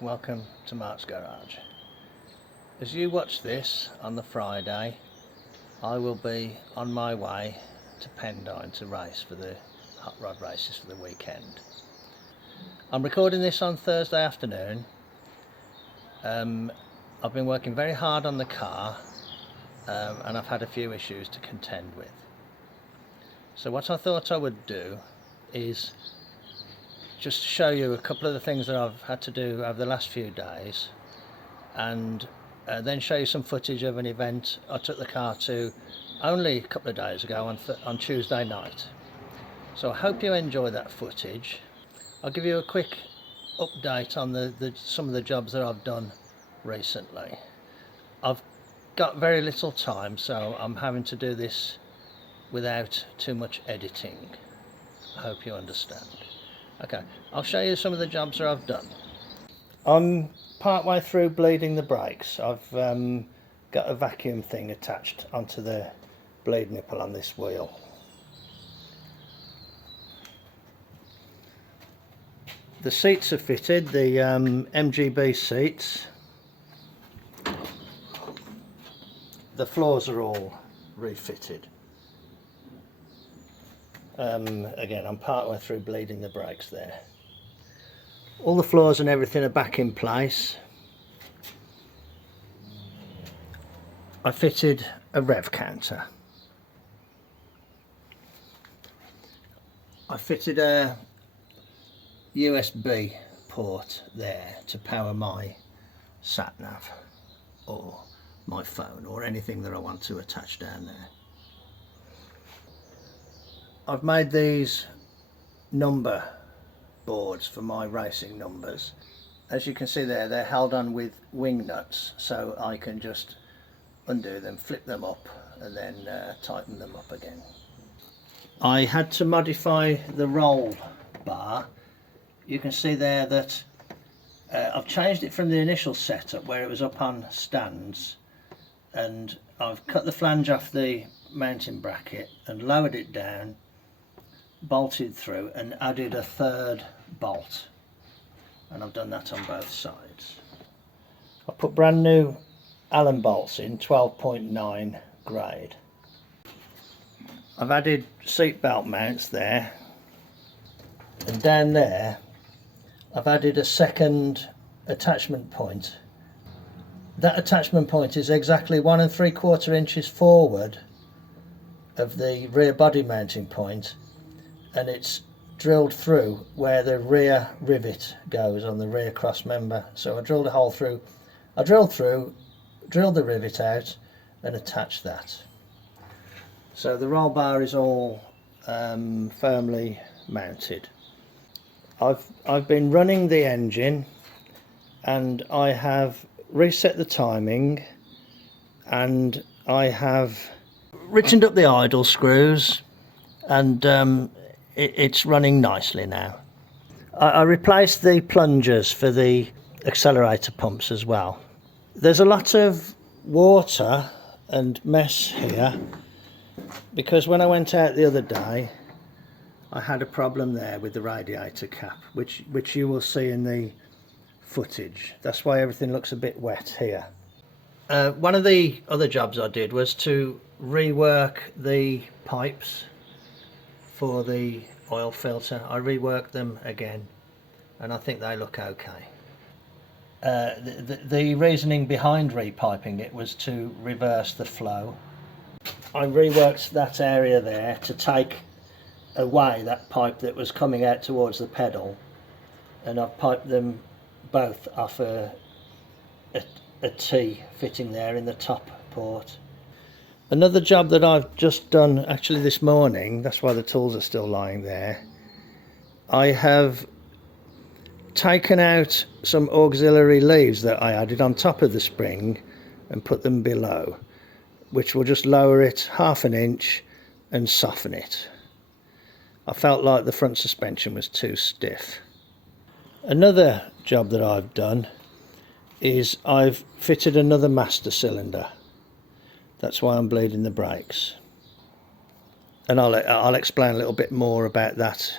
welcome to Mart's Garage. As you watch this on the Friday, I will be on my way to Pendine to race for the hot rod races for the weekend. I'm recording this on Thursday afternoon. I've been working very hard on the car and I've had a few issues to contend with. So what I thought I would do is just show you a couple of the things that I've had to do over the last few days, and then show you some footage of an event I took the car to only a couple of days ago on Tuesday night. So I hope you enjoy that footage. I'll give you a quick update on some of the jobs that I've done recently. I've got very little time, so I'm having to do this without too much editing. I hope you understand. Okay, I'll show you some of the jobs that I've done. I'm part way through bleeding the brakes. I've got a vacuum thing attached onto the bleed nipple on this wheel. The seats are fitted, the MGB seats. The floors are all refitted. Again, I'm part way through bleeding the brakes there. All the floors and everything are back in place. I fitted a rev counter. I fitted a USB port there to power my sat nav or my phone or anything that I want to attach down there. I've made these number boards for my racing numbers. As you can see there, they're held on with wing nuts, so I can just undo them, flip them up and then tighten them up again. I had to modify the roll bar. You can see there that I've changed it from the initial setup where it was up on stands, and I've cut the flange off the mounting bracket and lowered it down, bolted through and added a third bolt, and I've done that on both sides. I put brand new Allen bolts in, 12.9 grade. I've added seat belt mounts there, and down there I've added a second attachment point. That attachment point is exactly 1 3/4 inches forward of the rear body mounting point, and it's drilled through where the rear rivet goes on the rear cross member. So I drilled a hole through, drilled the rivet out and attached that. So the roll bar is all firmly mounted. I've been running the engine, and I have reset the timing, and I have richened up the idle screws, and it's running nicely now. I replaced the plungers for the accelerator pumps as well. There's a lot of water and mess here because when I went out the other day I had a problem there with the radiator cap, which you will see in the footage. That's why everything looks a bit wet here. One of the other jobs I did was to rework the pipes for the oil filter. I reworked them again and I think they look okay. The reasoning behind repiping it was to reverse the flow. I reworked that area there to take away that pipe that was coming out towards the pedal, and I've piped them both off a T fitting there in the top port. Another job that I've just done actually this morning, that's why the tools are still lying there, I have taken out some auxiliary leaves that I added on top of the spring and put them below, which will just lower it 1/2 inch and soften it. I felt like the front suspension was too stiff. Another job that I've done is I've fitted another master cylinder. That's why I'm bleeding the brakes, and I'll explain a little bit more about that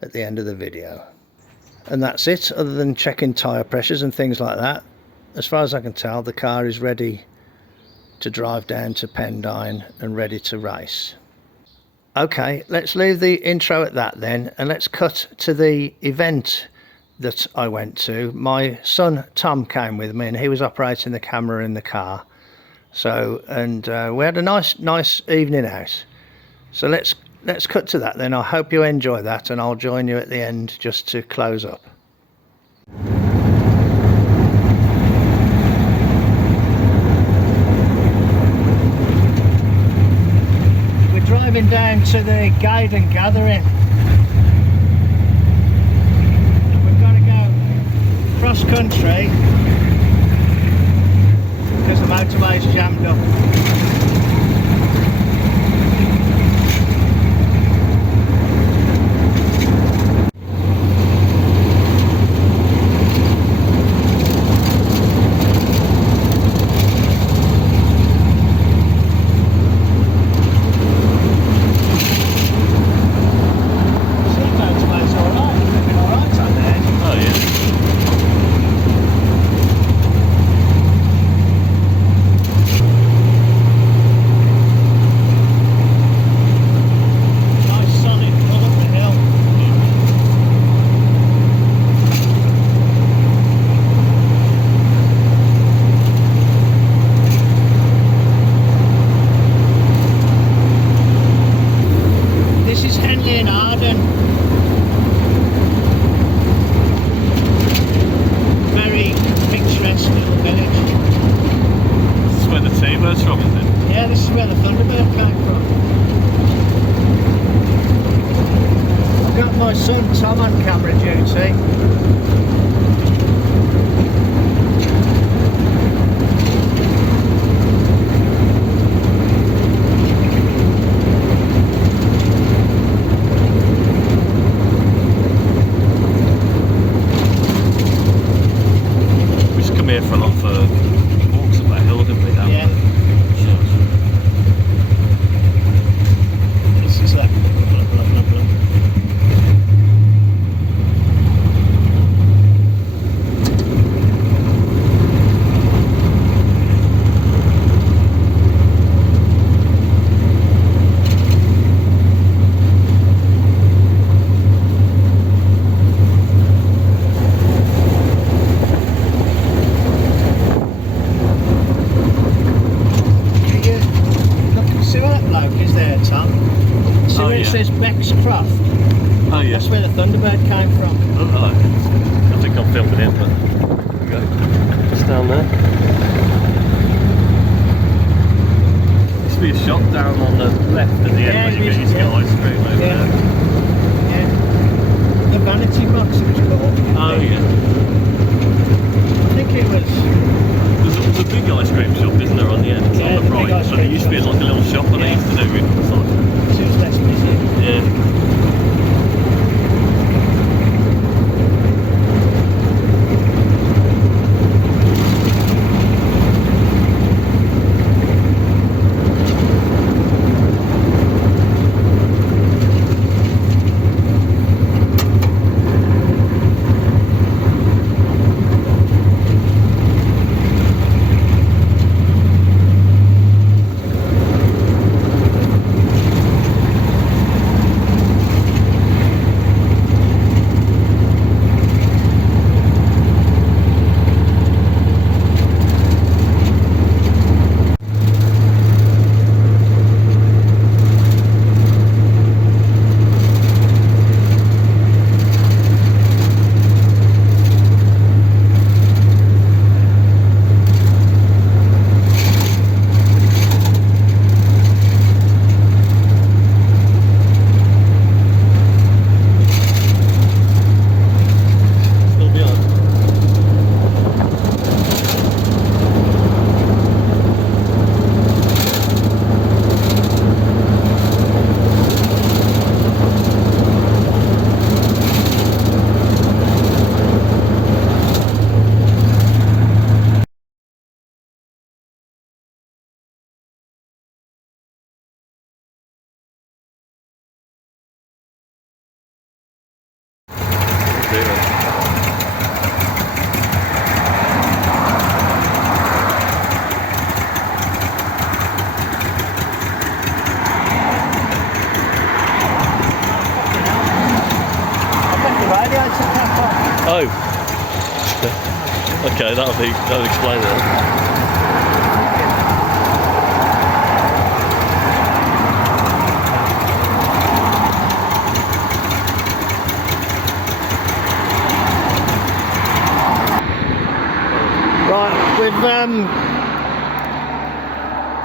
at the end of the video. And that's it. Other than checking tyre pressures and things like that, as far as I can tell, the car is ready to drive down to Pendine and ready to race. Okay, let's leave the intro at that then, and let's cut to the event that I went to. My son Tom came with me, and he was operating the camera in the car. So, and we had a nice evening out. So let's cut to that then. I hope you enjoy that, and I'll join you at the end just to close up. We're driving down to the Gaydon gathering. And we've got to go cross country because the motorway's jammed up. My son Tom on camera duty. We just come here for a lot of walks up that hill, didn't we? Yeah. This is like blah, blah, blah, blah. Oh yeah. That's where the Thunderbird came from. Oh, I think I'm filming it, but there we go. Just down there. Used to be a shop down on the left at the end where you used to get ice cream over there. Yeah. The Vanity Box it was called. Oh yeah. I think it was. There's a big ice cream shop, isn't there, on the end, on the right? But it used to be like a little shop, and they used to do it inside. So it was less busy. Yeah. Okay, that'll explain it.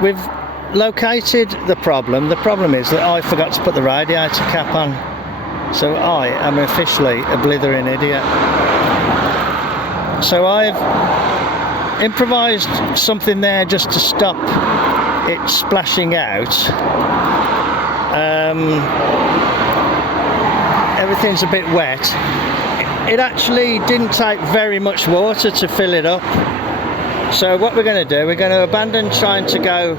We've located the problem. The problem is that I forgot to put the radiator cap on, so I am officially a blithering idiot. So I've improvised something there just to stop it splashing out. Everything's a bit wet. It actually didn't take very much water to fill it up. So what we're going to do, we're going to abandon trying to go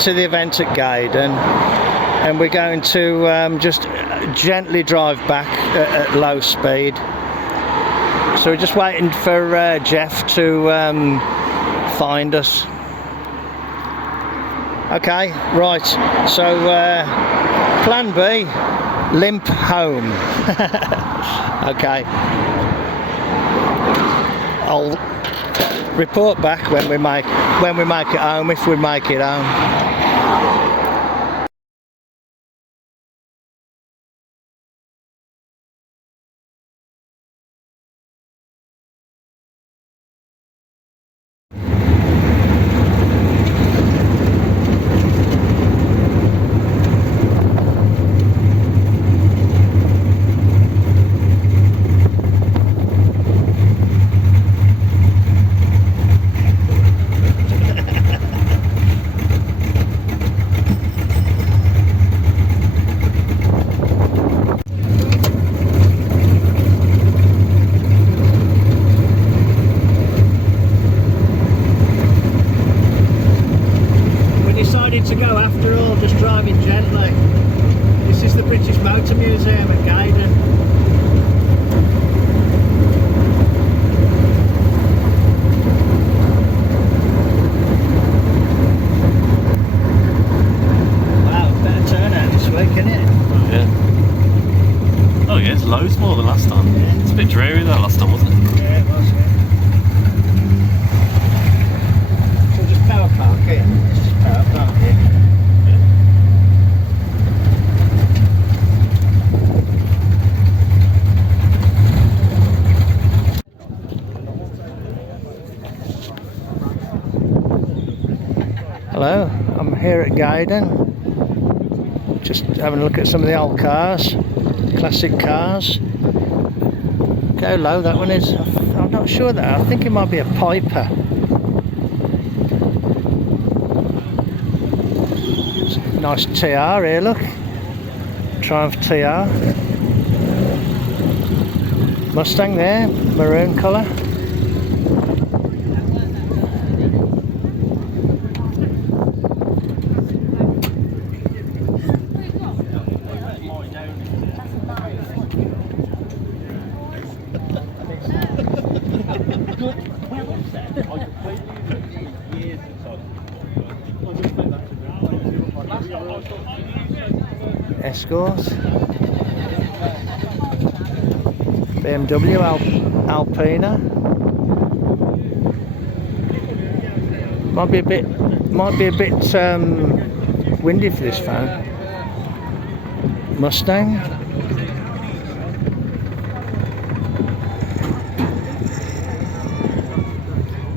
to the event at Gaydon, and we're going to just gently drive back at low speed. So we're just waiting for Jeff to find us. Okay, right, so plan B, limp home. Okay, I'll report back when we make it home, if we make it home. To go after all, just driving gently. This is the British Motor Museum at Gaydon. Wow, better turnout this week, isn't it? Yeah. Oh yeah, it's loads more than last time. Yeah. It's a bit dreary though last time, wasn't it? Yeah, it was. So just power park here. It's just power park here. Hello, I'm here at Gaydon, just having a look at some of the old cars, classic cars. Go low, that one is. I'm not sure that, I think it might be a Piper. Nice TR here, look. Triumph TR. Mustang there, maroon colour. Escort, BMW Alpina. Might be a bit windy for this phone. Mustang.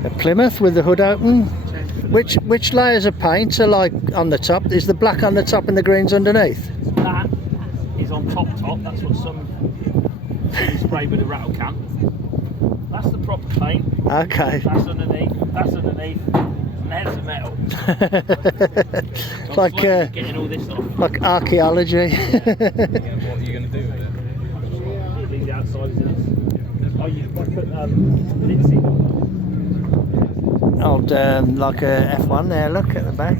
A Plymouth with the hood open. Which layers of paint are like on the top? Is the black on the top and the green's underneath? That is on top. That's what some spray with a rattle can. That's the proper paint. Okay. That's underneath. And there's the metal. It's like getting all this off. like archaeology. Yeah, what are you going to do with it? Leave the outside as it is. Oh, you put linseed on. Old like a F1 there, look at the back.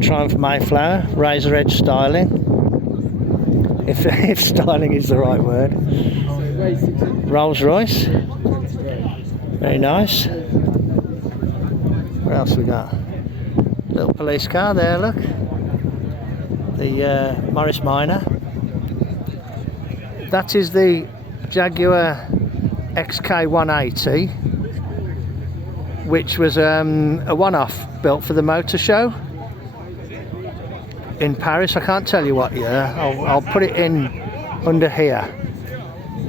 Triumph Mayflower, razor edge styling. If styling is the right word. Rolls Royce. Very nice. What else we got? Little police car there, look. The Morris Minor. That is the Jaguar XK180, which was a one-off built for the motor show in Paris. I can't tell you what year. I'll put it in under here.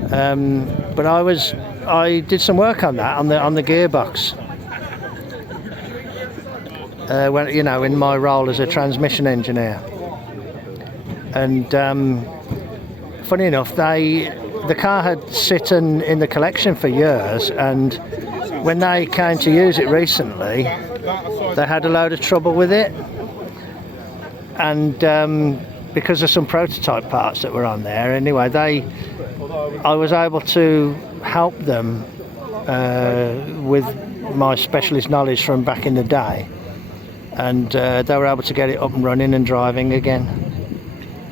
But I did some work on that, on the gearbox. When, you know, in my role as a transmission engineer. And funny enough, the car had sitting in the collection for years, and when they came to use it recently, they had a load of trouble with it. And because of some prototype parts that were on there, anyway, I was able to help them with my specialist knowledge from back in the day, and they were able to get it up and running and driving again.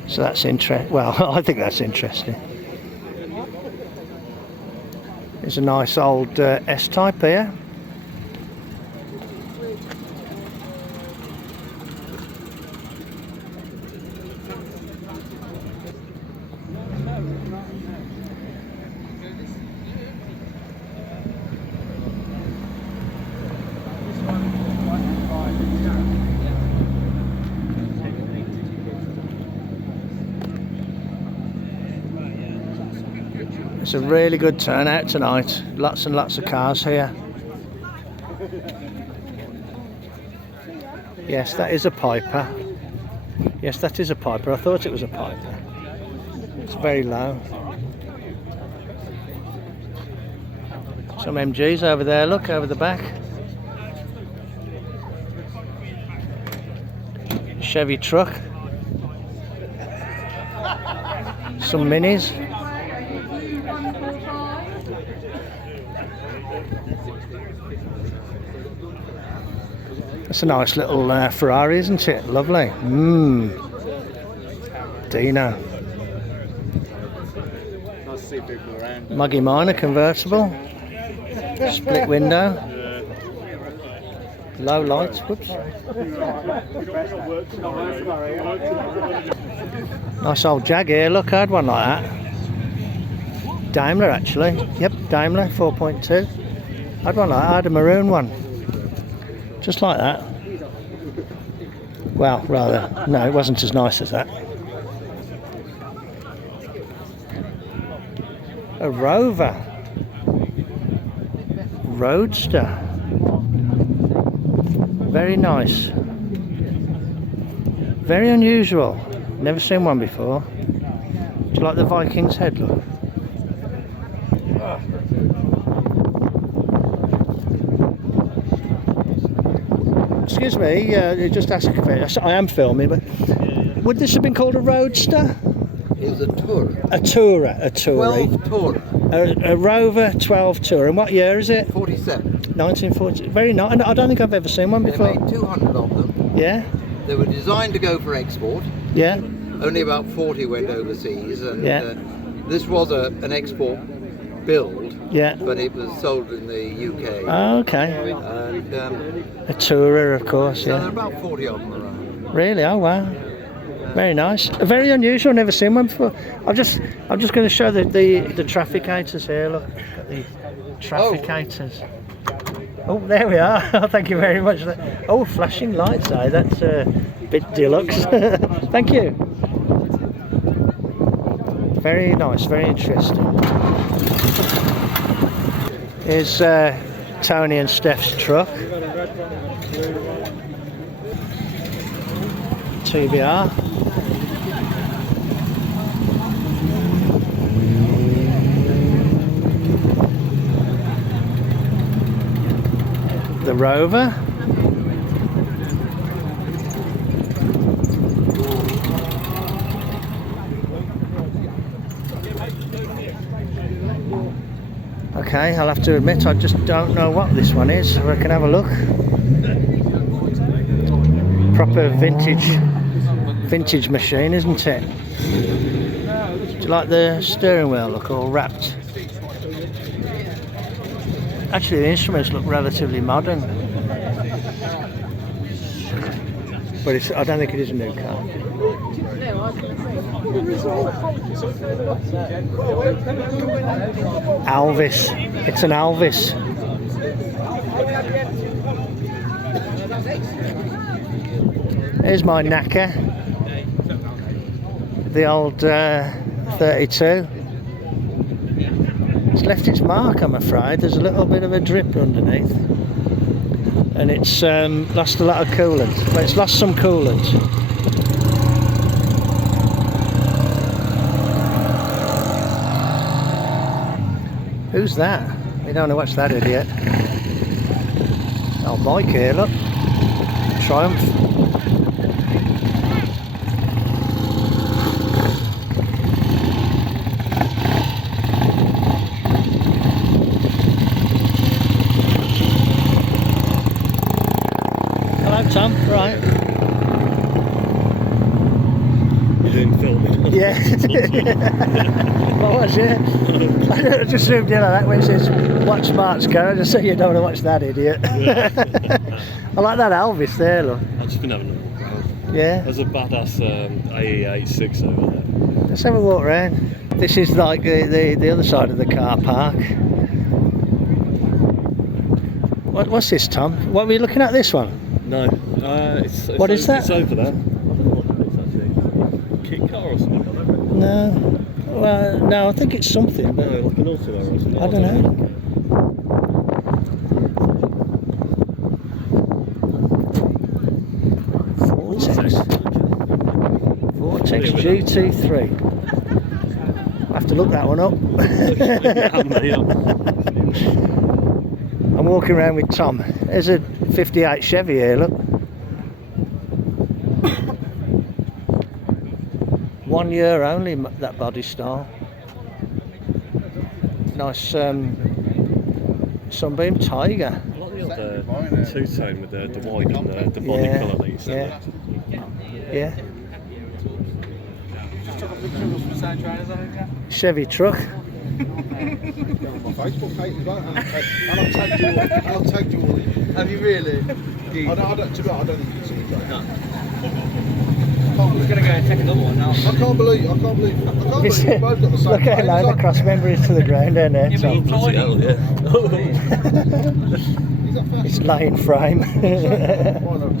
So that's interesting. Well, I think that's interesting. There's a nice old S-Type here. It's a really good turnout tonight. Lots and lots of cars here. Yes, that is a Piper. Yes, that is a Piper. I thought it was a Piper. It's very low. Some MGs over there, look, over the back. Chevy truck. Some minis. It's a nice little Ferrari, isn't it? Lovely. Dino. Nice to see people around. Muggy Minor convertible. Split window. Low lights. Whoops. Nice old Jag here. Look, I had one like that. Daimler, actually. Yep, Daimler 4.2. I had one like that. I had a maroon one. Just like that. Well, rather, no, it wasn't as nice as that. A Rover. Roadster. Very nice. Very unusual. Never seen one before. Do you like the Viking's head look? Excuse me, just asking for it. I am filming, but would this have been called a Roadster? It was a Tourer. A Tourer, a Tourer. 12 Tourer. A Rover 12 Tourer. And what year is it? 47. 1940. Very nice. I don't think I've ever seen one They before. made 200 of them. Yeah, They were designed to go for export. yeah, Only about 40 went overseas. And Yeah. this was an export build, yeah. but it was sold in the UK. Oh, okay. And A Tourer, of course, so there are yeah. about 40 of them around. Really? Oh, wow. Very nice. Very unusual. Never seen one before. I'm just going to show the trafficators here. Look at the trafficators. Oh, there we are. Thank you very much. Oh, flashing lights, eh? That's a bit deluxe. Thank you. Very nice, very interesting. Here's Tony and Steph's truck. TBR. The Rover. Okay, I'll have to admit I just don't know what this one is, so I can have a look. Proper vintage machine, isn't it? Do you like the steering wheel look, all wrapped? Actually, the instruments look relatively modern, but I don't think it is a new car. Alvis. It's an Alvis. Here's my knacker. The old 32. It's left its mark, I'm afraid. There's a little bit of a drip underneath. And it's lost a lot of coolant. Well, it's lost some coolant. Who's that? We don't want to watch that idiot. Old bike here, look. Triumph. Hello, Tom. Right. You're doing filming. Yeah. What was it? I just zoomed in on that when it says watch Mart's go. I just say you don't want to watch that idiot. I like that Elvis there, look. I've just been having a look around. Yeah. There's a badass AE86 over there. Let's have a walk around. This is like the other side of the car park. What's this, Tom? What were you looking at? This one? No. It's What is that? It's over there. I don't know what that is actually. Kit car or something? I don't know. No. Well, no, I think it's something, but No, like an auto or something. I don't know. Vortex GT3. I'll have to look that one up. I'm walking around with Tom. There's a 58 Chevy here, look. 1 year only, that body style. Nice Sunbeam Tiger. I like the old two-tone with the white and the body Yeah, colour that you said. Yeah. Chevy truck. My Facebook page as well, and I'll tag you all in. Have you really? I don't think you can see it. We're going to go and take another one now. I can't believe you both got the same Look at page load on. of cross members to the ground down there. Yeah, but Tom. Bloody hell, yeah. Is that fair? It's laying frame. Why not?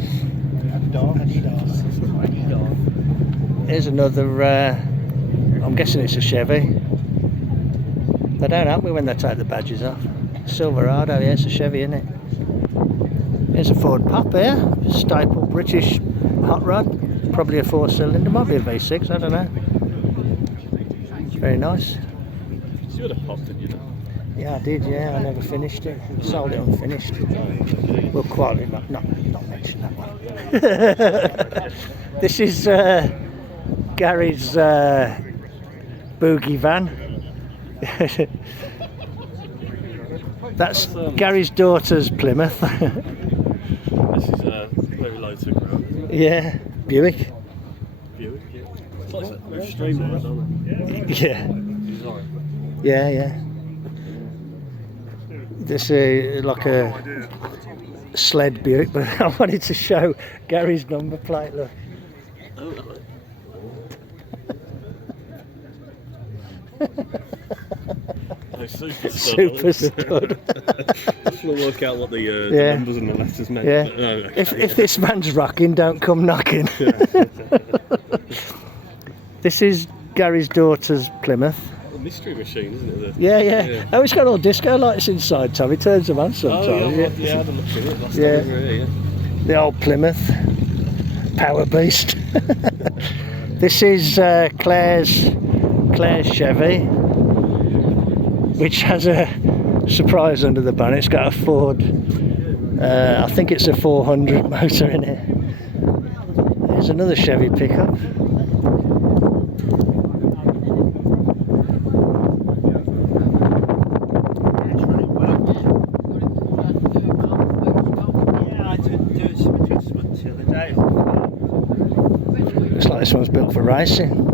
Here's another, I'm guessing it's a Chevy. They don't help me when they take the badges off. Silverado, yeah, it's a Chevy, isn't it? Here's a Ford Pop here, staple British hot rod. Probably a 4-cylinder, might be a V6, I don't know. Very nice. You would have popped it, you know. Yeah, I did, yeah, I never finished it. Sold it unfinished. We'll quietly not mention that one. This is Gary's boogie van. That's Gary's daughter's Plymouth. This is very low to ground. Yeah, Buick. Buick, yeah. It's like they've streamlined, aren't they? Yeah, Design. yeah. This is like a sled Buick, but I wanted to show Gary's number plate, look. Oh, super stud. Super stud. Just want to work out what the Yeah. numbers and the letters meant. Yeah. But no, okay. If this man's rocking, don't come knocking. This is Gary's daughter's Plymouth. A mystery machine, isn't it? Yeah. Oh, it's got all disco lights inside, Tom. He turns them on sometimes. Oh, yeah, I had a look at it last Yeah. time we were here, The old Plymouth Power Beast. This is Claire's Chevy, which has a surprise under the bonnet. It's got a Ford, I think it's a 400 motor in it. There's another Chevy pickup. Looks like this one's built for racing.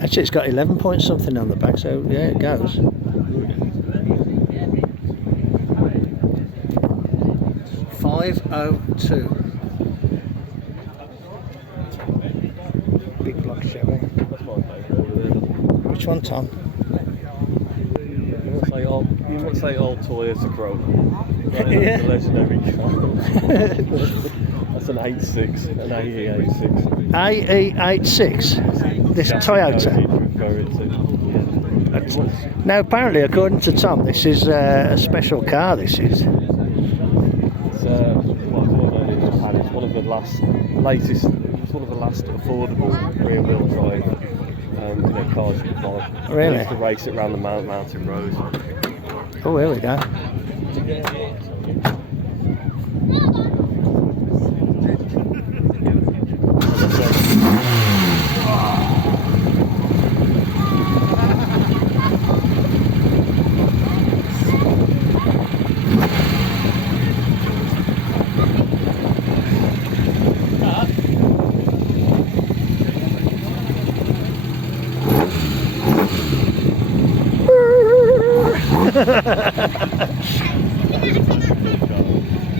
Actually, it's got 11 point something on the back, so yeah, it goes. $502. Which one, Tom? You might say old Toyota Corolla. Right, Yeah. the legendary car. That's an 86, an AE86. AE86. This Toyota. Now, apparently, according to Tom, this is a special car. This is. It's one of the latest. It's one of the last affordable rear-wheel drive cars you can buy. Really? I used to race it around the mountain roads. Oh, here we go.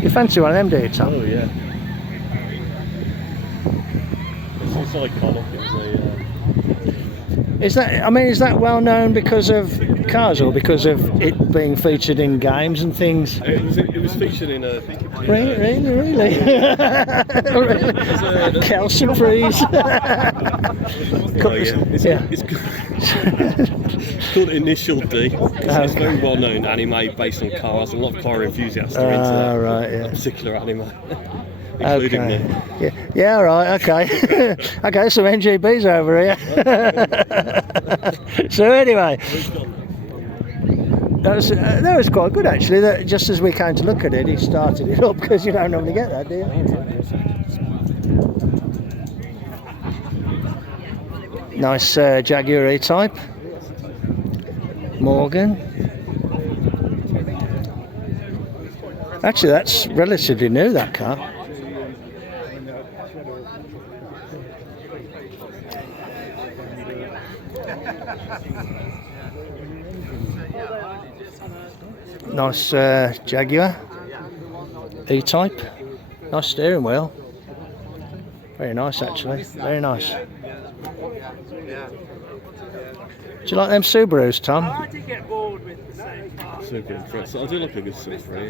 You fancy one of them, do you, Tom? Oh yeah. It's iconic. Is that well known because of cars or because of it being featured in games and things? It was featured in a. Really? Really? Calcium freeze. It's called Initial D. It's a very well known anime based on cars. A lot of car enthusiasts are into that, right, yeah. that particular anime. Including me. Yeah, right, okay. Okay, some NGBs over here. So anyway, that was quite good actually. That just as we came to look at it, he started it up because you don't normally get that, do you? Nice Jaguar E-Type. Morgan. Actually, that's relatively new, that car. Nice Jaguar E-Type. Nice steering wheel. Very nice actually, very nice. Do you like them Subarus, Tom? I did get bored with the same car. Super impressive. I do like a good Supra.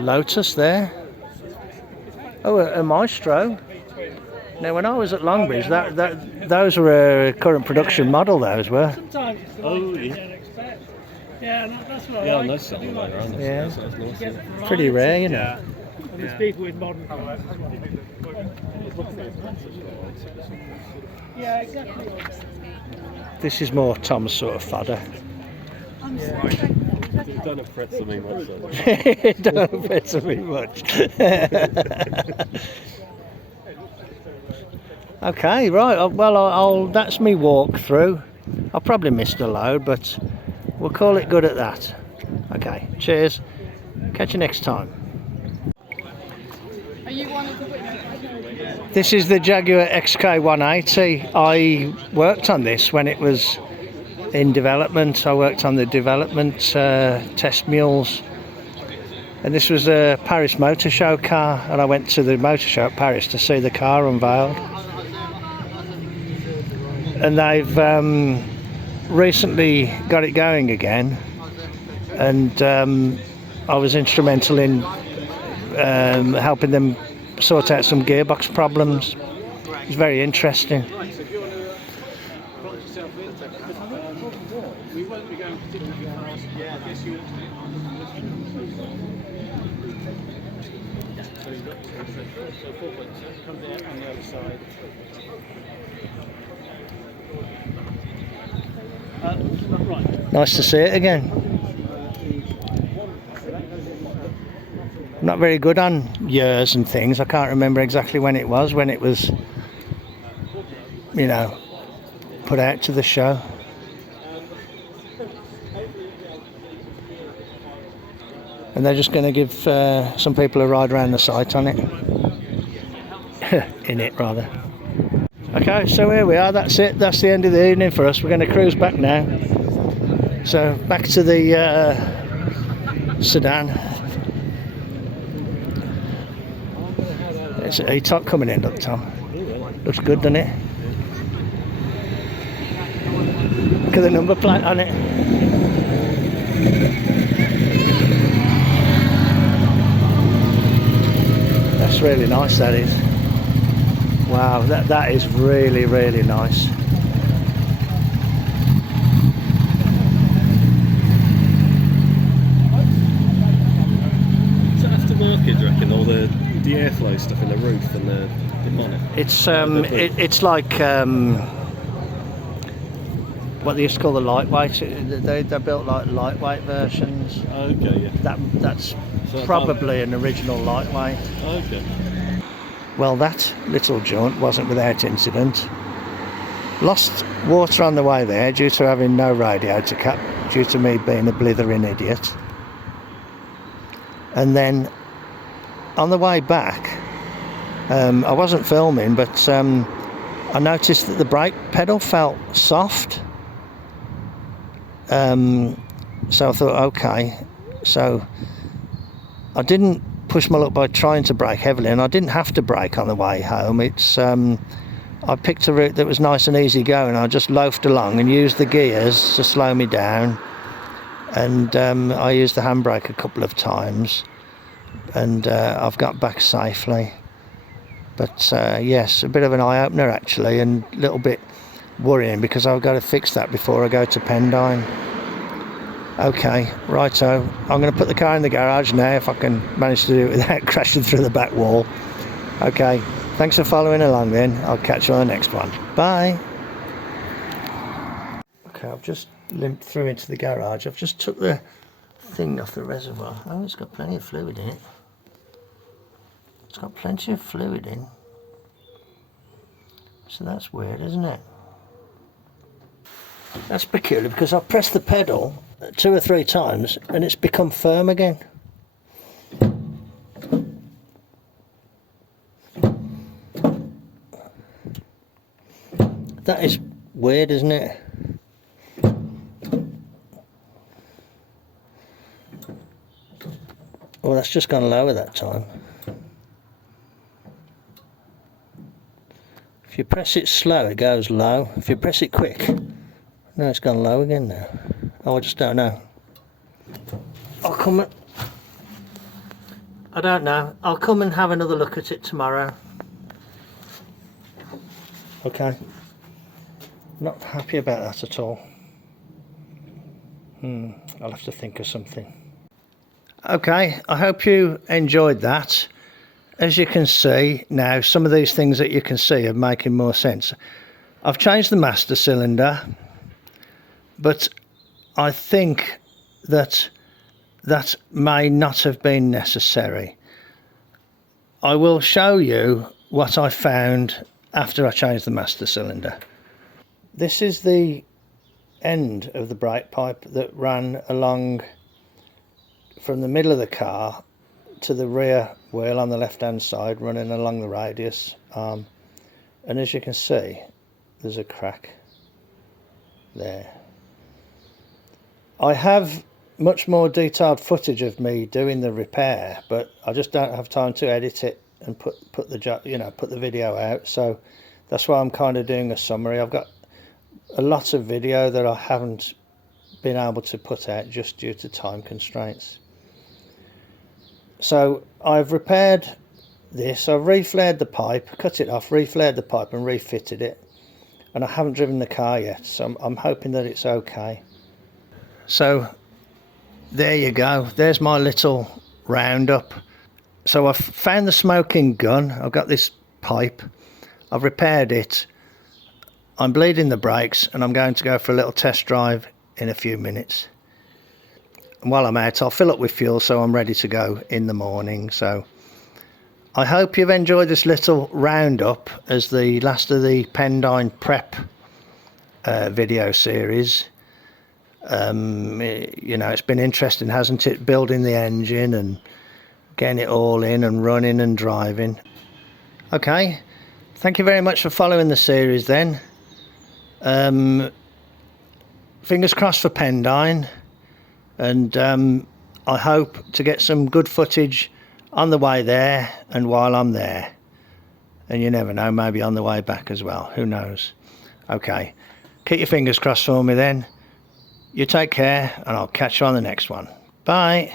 Lotus there. Oh, a Maestro. Now, when I was at Longbridge, those were a current production model. Those were. Sometimes it's the Oh, ones that you yeah. don't expect. Yeah, and that's what I Yeah, I like. know something like that. Yeah. That's nice. Yeah. Pretty rare, you know. Yeah. And there's people with modern cars as well. Yeah, exactly. This is more Tom's sort of fodder. Don't impress me much. So. Don't impress me much. Okay, right. Well, that's me walk through. I probably missed a load, but we'll call it good at that. Okay, cheers. Catch you next time. Are you one of the witnesses? This is the Jaguar XK180. I worked on this when it was in development. I worked on the development test mules. And this was a Paris Motor Show car, and I went to the motor show at Paris to see the car unveiled. And they've recently got it going again, and I was instrumental in helping them sort out some gearbox problems. It's very interesting. Nice to see it again. I'm not very good on years and things. I can't remember exactly when it was, you know, put out to the show. And they're just going to give some people a ride around the site on it. In it, rather. Okay, so here we are. That's it. That's the end of the evening for us. We're going to cruise back now. So back to the sedan. It's an E-Type coming in, look, Tom. Looks good, doesn't it? of the number plate on it. That's really nice, that is. Wow, that is really, really nice. Is it aftermarket, do you reckon, all the airflow stuff in the roof and the bonnet? It's like what they used to call the lightweight. They're built like lightweight versions. Okay, yeah. That's So probably an original lightweight. Okay. Well, that little jaunt wasn't without incident. Lost water on the way there due to having no radiator cap, due to me being a blithering idiot. And then on the way back, I wasn't filming, but I noticed that the brake pedal felt soft. So I thought, okay, so I didn't push my luck by trying to brake heavily, and I didn't have to brake on the way home. I picked a route that was nice and easy going. I just loafed along and used the gears to slow me down, and I used the handbrake a couple of times, and I've got back safely. But yes, a bit of an eye-opener actually, and a little bit worrying because I've got to fix that before I go to Pendine. Okay, righto, I'm going to put the car in the garage now if I can manage to do it without crashing through the back wall. Okay, thanks for following along then. I'll catch you on the next one. Bye. Okay, I've just limped through into the garage. I've just took the thing off the reservoir. Oh, it's got plenty of fluid in it. It's got plenty of fluid in. So that's weird, isn't it? That's peculiar because I've pressed the pedal 2 or 3 times and it's become firm again. That is weird, isn't it? Well, that's just gone lower that time. If you press it slow, it goes low. If you press it quick, no, it's gone low again now. Oh, I just don't know. I don't know. I'll come and have another look at it tomorrow. Okay. Not happy about that at all. I'll have to think of something. Okay, I hope you enjoyed that. As you can see now, some of these things that you can see are making more sense. I've changed the master cylinder, but I think that that may not have been necessary. I will show you what I found after I changed the master cylinder. This is the end of the brake pipe that ran along from the middle of the car to the rear wheel on the left hand side, running along the radius arm, and as you can see there's a crack there. I have much more detailed footage of me doing the repair, but I just don't have time to edit it and put the video out, so that's why I'm kind of doing a summary. I've got a lot of video that I haven't been able to put out just due to time constraints. So I've repaired this. I've reflared the pipe, cut it off, reflared the pipe and refitted it, and I haven't driven the car yet, so I'm hoping that it's okay. So there you go, there's my little roundup. So I've found the smoking gun, I've got this pipe, I've repaired it, I'm bleeding the brakes, and I'm going to go for a little test drive in a few minutes. And while I'm out, I'll fill up with fuel so I'm ready to go in the morning. So I hope you've enjoyed this little roundup as the last of the Pendine Prep video series. It's been interesting, hasn't it, building the engine and getting it all in and running and driving. Okay, thank you very much for following the series then. Fingers crossed for Pendine, and I hope to get some good footage on the way there and while I'm there, and you never know, maybe on the way back as well, who knows. Okay, keep your fingers crossed for me then. You take care, and I'll catch you on the next one. Bye.